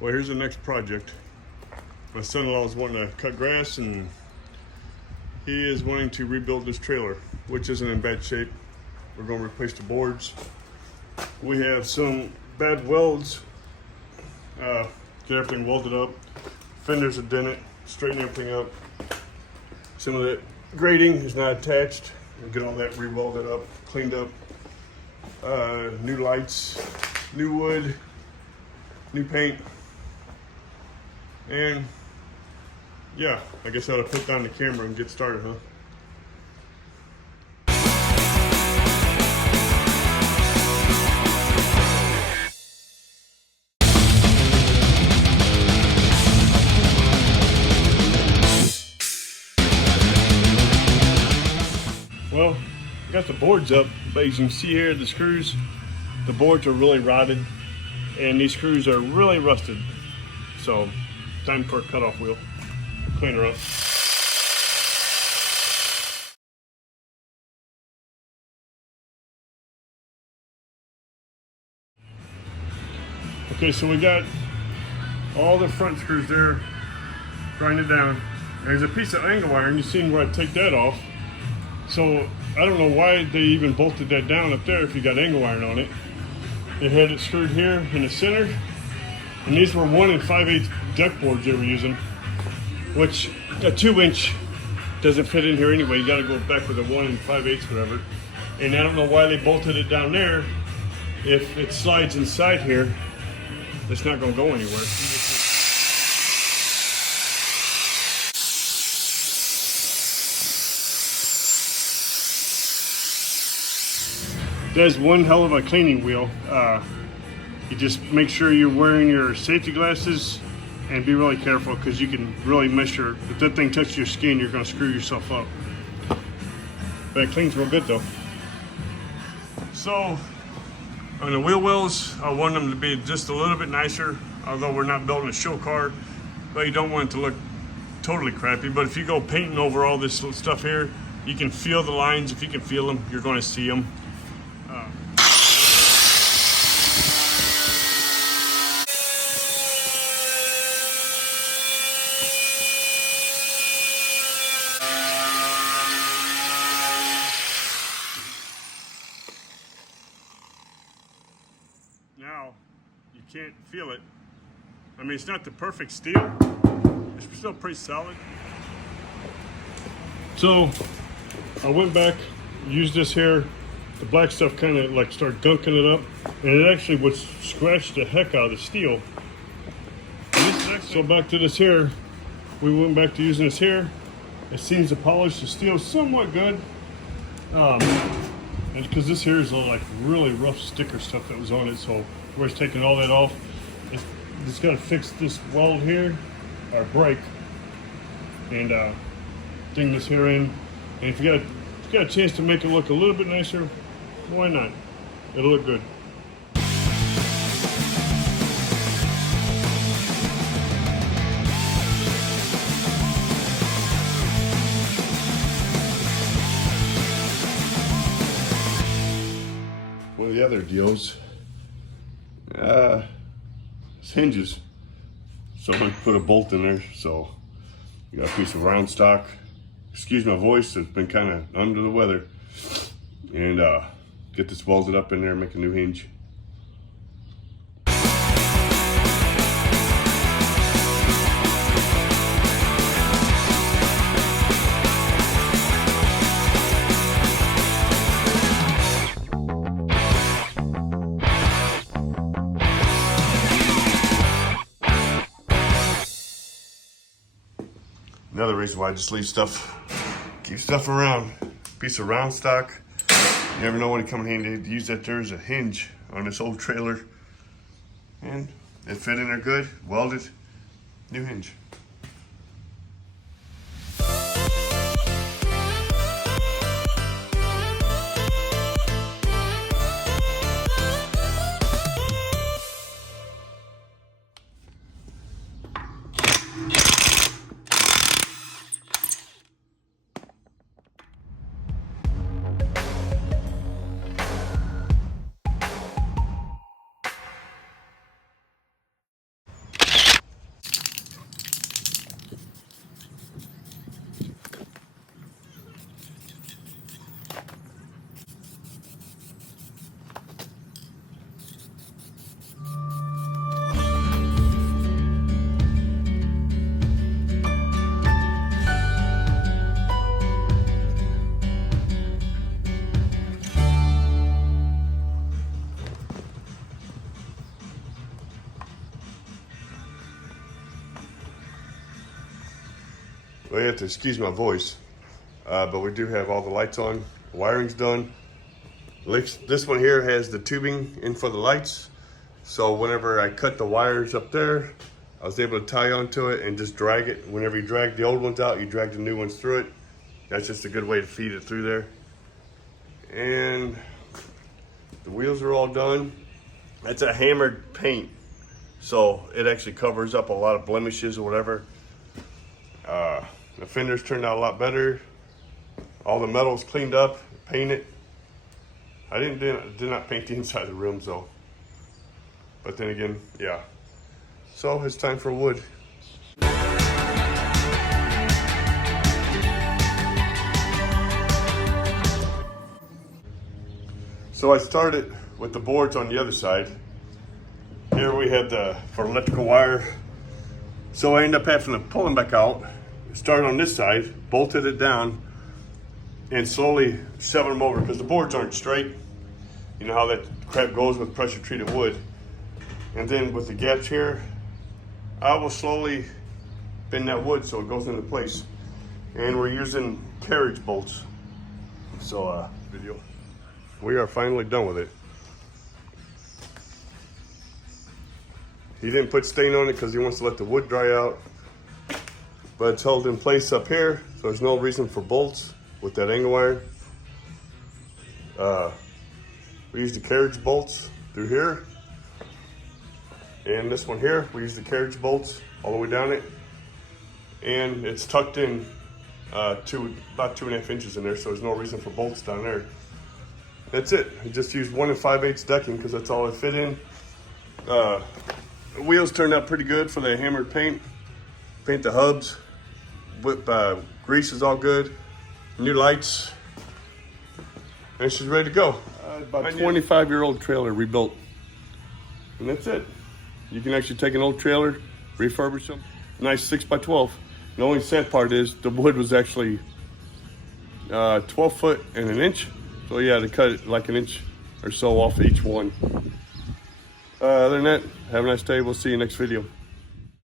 Well, here's the next project. My son-in-law is wanting to cut grass, and he is wanting to rebuild this trailer, which isn't in bad shape. We're going to replace the boards. We have some bad welds. Get everything welded up. Fenders are dented. Straighten everything up. Some of the grating is not attached. We'll get all that re-welded up, cleaned up. New lights, new wood, new paint. And yeah, I guess I ought to put down the camera and get started, huh? Well, I got the boards up, but as you can see here, the screws, the boards are really rotted, and these screws are really rusted. So, time for a cutoff wheel. Clean her up. Okay, so we got all the front screws there, grind it down. There's a piece of angle iron, you've seen where I take that off. So I don't know why they even bolted that down up there if you got angle iron on it. They had it screwed here in the center, and these were 1 5/8 deck boards they were using, which a 2-inch doesn't fit in here anyway. You got to go back with a 1 5/8 whatever. And I don't know why they bolted it down there. If it slides inside here, it's not going to go anywhere. That's one hell of a cleaning wheel. You just make sure you're wearing your safety glasses and be really careful, because you can really mess your, if that thing touches your skin, you're going to screw yourself up. But it cleans real good though. So on the wheel wells, I want them to be just a little bit nicer, although we're not building a show car, but you don't want it to look totally crappy. But if you go painting over all this little stuff here, you can feel the lines. If you can feel them, you're going to see them. Now, you can't feel it. I mean, it's not the perfect steel. It's still pretty solid. So, I went back, used this here. The black stuff kind of like started gunking it up. And it actually would scratch the heck out of the steel. So back to this here. We went back to using this here. It seems to polish the steel somewhat good. And because this here is all like really rough sticker stuff that was on it, so we're just taking all that off. It's got to fix this weld here, or break, and ding this here in. And if you got a chance to make it look a little bit nicer, why not? It'll look good. One of the other deals, is hinges. So I'm going to put a bolt in there. So you got a piece of round stock. Excuse my voice, it's been kind of under the weather. And get this welded up in there and make a new hinge. Another reason why I just leave stuff, keep stuff around. Piece of round stock. You never know when it come in handy to use that there as a hinge on this old trailer. And it fit in there good, welded, new hinge. Well, you have to excuse my voice, but we do have all the lights on. Wiring's done. This one here has the tubing in for the lights. So whenever I cut the wires up there, I was able to tie onto it and just drag it. Whenever you drag the old ones out, you drag the new ones through it. That's just a good way to feed it through there. And the wheels are all done. That's a hammered paint, so it actually covers up a lot of blemishes or whatever. The fenders turned out a lot better. All the metal's cleaned up, painted. I did not paint the inside of the rooms though. But then again, yeah. So it's time for wood. So I started with the boards on the other side. Here we had for electrical wire. So I ended up having to pull them back out, start on this side, bolted it down, and slowly shoving them over because the boards aren't straight. You know how that crap goes with pressure treated wood. And then with the gaps here, I will slowly bend that wood so it goes into place. And we're using carriage bolts. So we are finally done with it. He didn't put stain on it because he wants to let the wood dry out. But it's held in place up here, so there's no reason for bolts with that angle iron. We use the carriage bolts through here. And this one here, we use the carriage bolts all the way down it. And it's tucked in about 2.5 inches in there, so there's no reason for bolts down there. That's it. I just used 1 5/8 decking because that's all I fit in. The wheels turned out pretty good for the hammered paint. Paint the hubs. Grease is all good. New lights. And she's ready to go. About a 25-year-old trailer rebuilt. And that's it. You can actually take an old trailer, refurbish them. Nice 6x12. The only sad part is the wood was actually 12 foot and an inch. So yeah, to cut it like an inch or so off each one. Other than that, have a nice day. We'll see you next video.